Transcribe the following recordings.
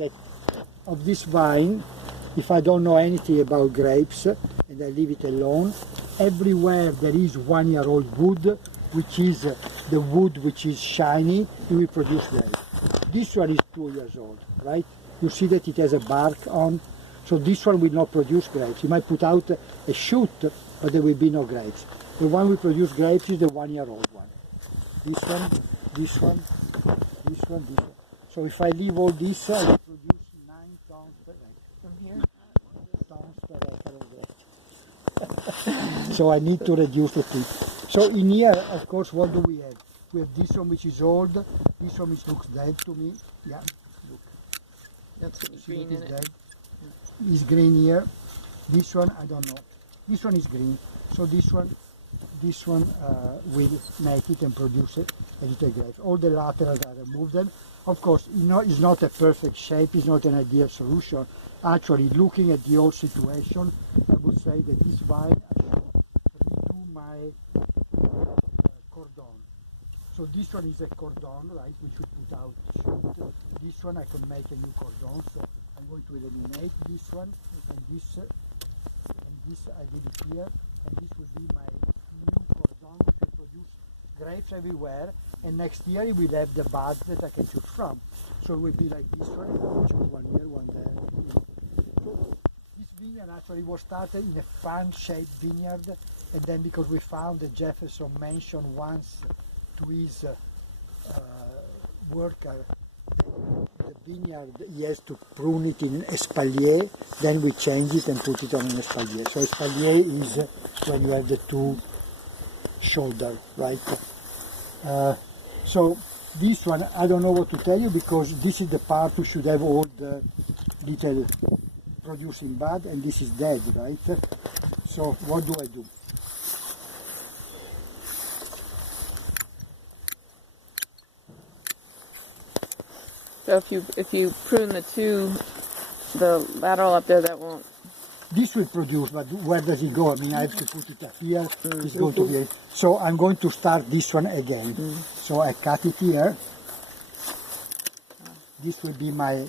that of this vine, if I don't know anything about grapes and I leave it alone, everywhere there is 1 year old wood, which is the wood which is shiny, it will produce grapes. This one is 2 years old, right? You see that it has a bark on, so this one will not produce grapes. You might put out a shoot, but there will be no grapes. The one we produce grapes is the 1 year old one. This one, this one, this one, this one. So if I leave all this, I will produce 9 tons per acre. From here? Tons per acre of grapes. So I need to reduce the tip. So in here, of course, what do we have? We have this one which is old, this one which looks dead to me. Yeah, look. That's See green that in is it. dead. Is green here. This one, I don't know. This one is green. So this one will make it and produce it a little grapes. All the laterals I remove them. Of course, it's not a perfect shape, it's not an ideal solution. Actually, looking at the whole situation, I would say that this vine I should redo my cordon. So this one is a cordon, right? We should put out shoot. This one I can make a new cordon, so I'm going to eliminate this one and this I did it here, and this will be my new cordon which will produce grapes everywhere, and next year it will have the buds that I can choose from. So it will be like this one, choose one here, one there. So this vineyard actually was started in a fan-shaped vineyard, and then because we found that Jefferson mentioned once to his worker the vineyard, he has to prune it in espalier, then we change it and put it on an espalier. So espalier is when you have the two shoulder, right? So this one, I don't know what to tell you, because this is the part who should have all the little producing bud, and this is dead, right? So what do I do? So if you prune the lateral up there, that won't. This will produce, but where does it go? I mean, I have to put it up here. It's going to be. So I'm going to start this one again. So I cut it here. This will be my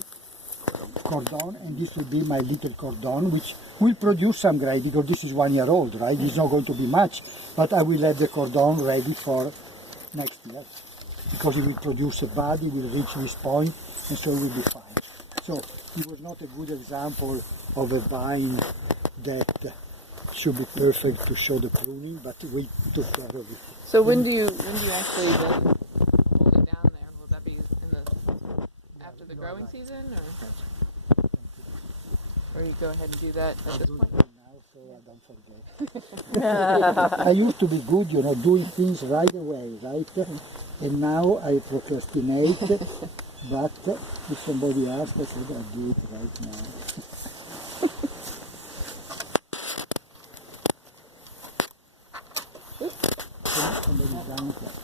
cordon, and this will be my little cordon, which will produce some grape, because this is 1 year old, right? It's not going to be much, but I will have the cordon ready for next year, because it will produce a bud, it will reach this point, and so it will be fine. So it was not a good example of a vine that should be perfect to show the pruning, but we took care of it. So when do you actually then hold it down there? Will that be after the growing season, or you go ahead and do that at this point? Now, so I don't forget. I used to be good, doing things right away, right? And now I procrastinate. But if somebody asks, I said I'll do it right now. Somebody's down here.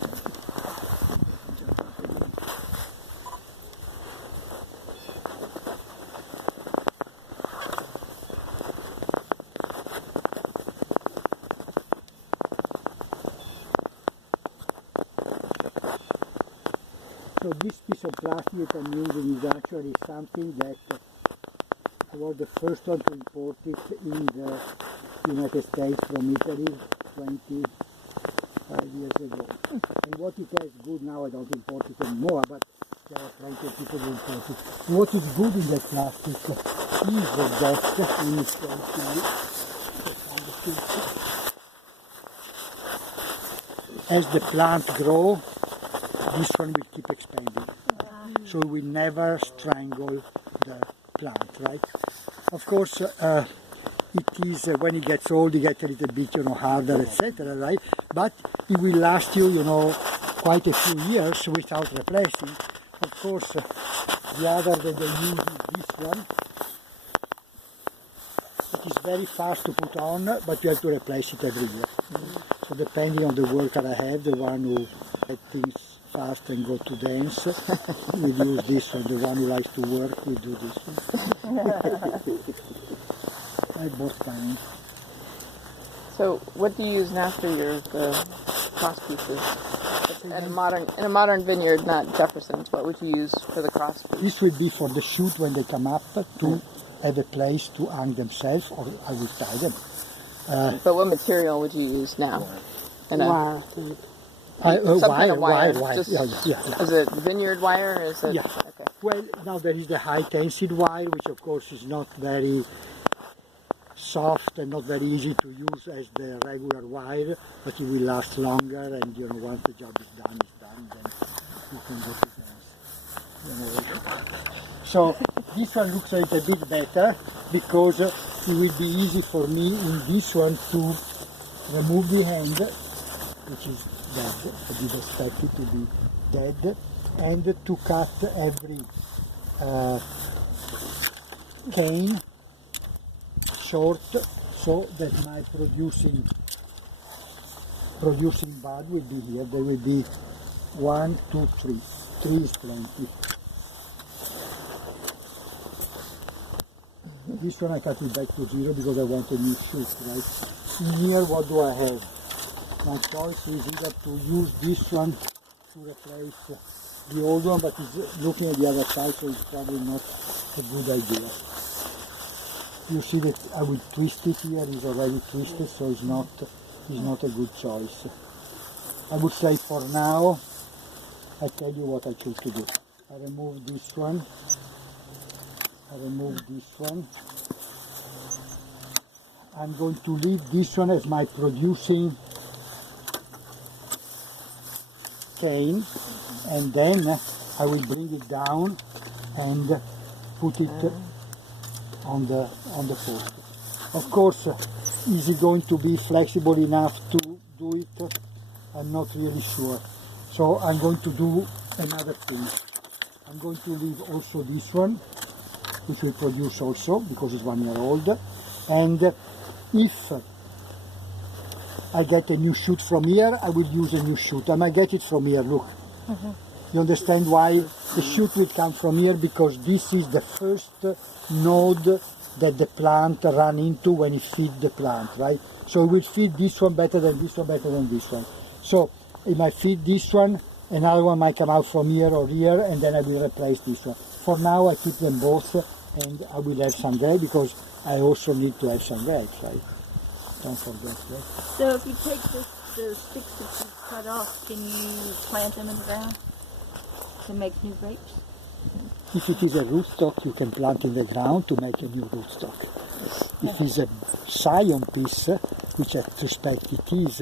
So this piece of plastic that I'm using is actually something that I was the first one to import it in the United States from Italy 25 years ago. And what it has good, now I don't import it anymore, but there are plenty of people who import it. And what is good in that plastic is that when it's as the plant grows, this one will keep expanding. So it will never strangle the plant, right? Of course, it is, when it gets old, it gets a little bit, harder, etc., right? But it will last you, quite a few years without replacing. Of course, the other that they use is this one. It is very fast to put on, but you have to replace it every year. So depending on the worker I have, the one who gets things fast and go to dance, we use this one. The one who likes to work, we do this one. I both times. So what do you use now for the cross pieces? in a modern vineyard, not Jefferson's, what would you use for the cross? This will be for the shoot when they come up to have a place to hang themselves, or I will tie them. But what material would you use now? Wow. Wire. Just, Yeah. Is it vineyard wire? Or is it, Yeah. Okay. Well, now there is the high tensile wire, which of course is not very soft and not very easy to use as the regular wire, but it will last longer, and once the job is done, then you can go to dance. So this one looks a little bit better because it will be easy for me in this one to remove the hand, which is dead. I did expect it to be dead, and to cut every cane short, so that my producing bud will be here. There will be 1, 2, 3. 3 is plenty. This one I cut it back to 0 because I want a new shoot, right? In here, what do I have? My choice is either to use this one to replace the old one, but it's looking at the other side, so it's probably not a good idea. You see that I will twist it here, it's already twisted, so it's not a good choice. I would say for now, I tell you what I choose to do. I remove this one, I'm going to leave this one as my producing cane, and then I will bring it down and put it on the post. Of course, is it going to be flexible enough to do it? I'm not really sure. So I'm going to do another thing. I'm going to leave also this one, which will produce also because it's 1 year old. And if I get a new shoot from here, I will use a new shoot. I might get it from here, look. You understand why the shoot will come from here? Because this is the first node that the plant run into when it feeds the plant, right? So it will feed this one better than this one, better than this one. So it might feed this one, another one might come out from here or here, and then I will replace this one. For now I keep them both, and I will have some grape because I also need to have some grapes, right? Don't forget that. So if you take those sticks that you cut off, can you plant them in the ground to make new grapes? If it is a rootstock, you can plant in the ground to make a new rootstock. If it's a scion piece, which I suspect it is,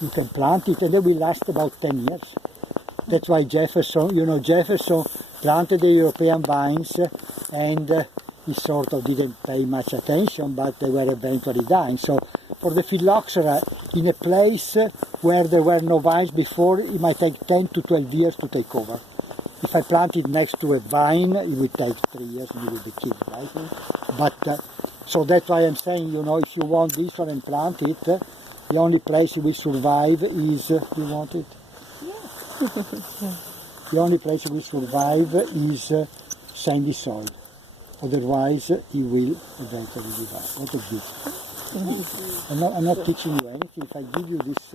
you can plant it and it will last about 10 years. That's why Jefferson planted the European vines, and he sort of didn't pay much attention, but they were eventually dying. So for the phylloxera, in a place where there were no vines before, it might take 10 to 12 years to take over. If I plant it next to a vine, it will take 3 years and it will be killed, right? But so that's why I'm saying, if you want this one and plant it, the only place it will survive is, do you want it? Yeah. The only place it will survive is sandy soil. Otherwise, it will eventually give up. What a gift. I'm not teaching you anything. If I give you this,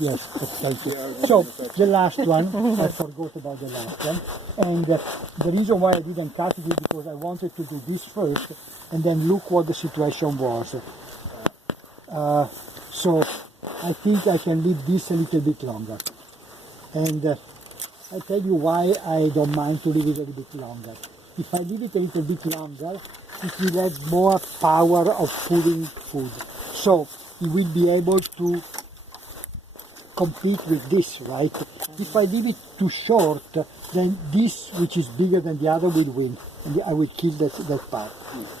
yes, thank you. So, the last one, I forgot about the last one. And the reason why I didn't cut it is because I wanted to do this first, and then look what the situation was. So, I think I can leave this a little bit longer. And I'll tell you why I don't mind to leave it a little bit longer. If I leave it a little bit longer, it will have more power of pulling food. So it will be able to compete with this, right? If I leave it too short, then this, which is bigger than the other, will win. And I will kill that part.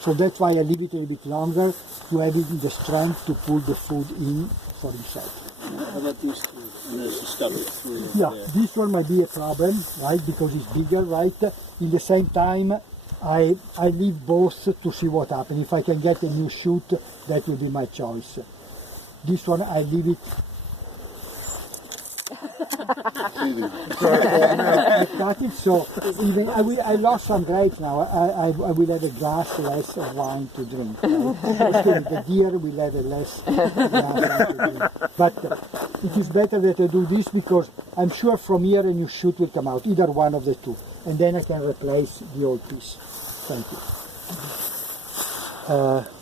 So that's why I leave it a little bit longer, to have it the strength to pull the food in for himself. How about these two? And there's the stubborn. Yeah, this one might be a problem, right, because it's bigger, right? In the same time, I leave both to see what happens. If I can get a new shoot, that will be my choice. This one, I leave it So even I lost some grapes now. I will have a glass less of wine to drink. Right? The deer will have a less glass wine to drink. But it is better that I do this because I'm sure from here a new shoot will come out, either one of the two, and then I can replace the old piece. Thank you.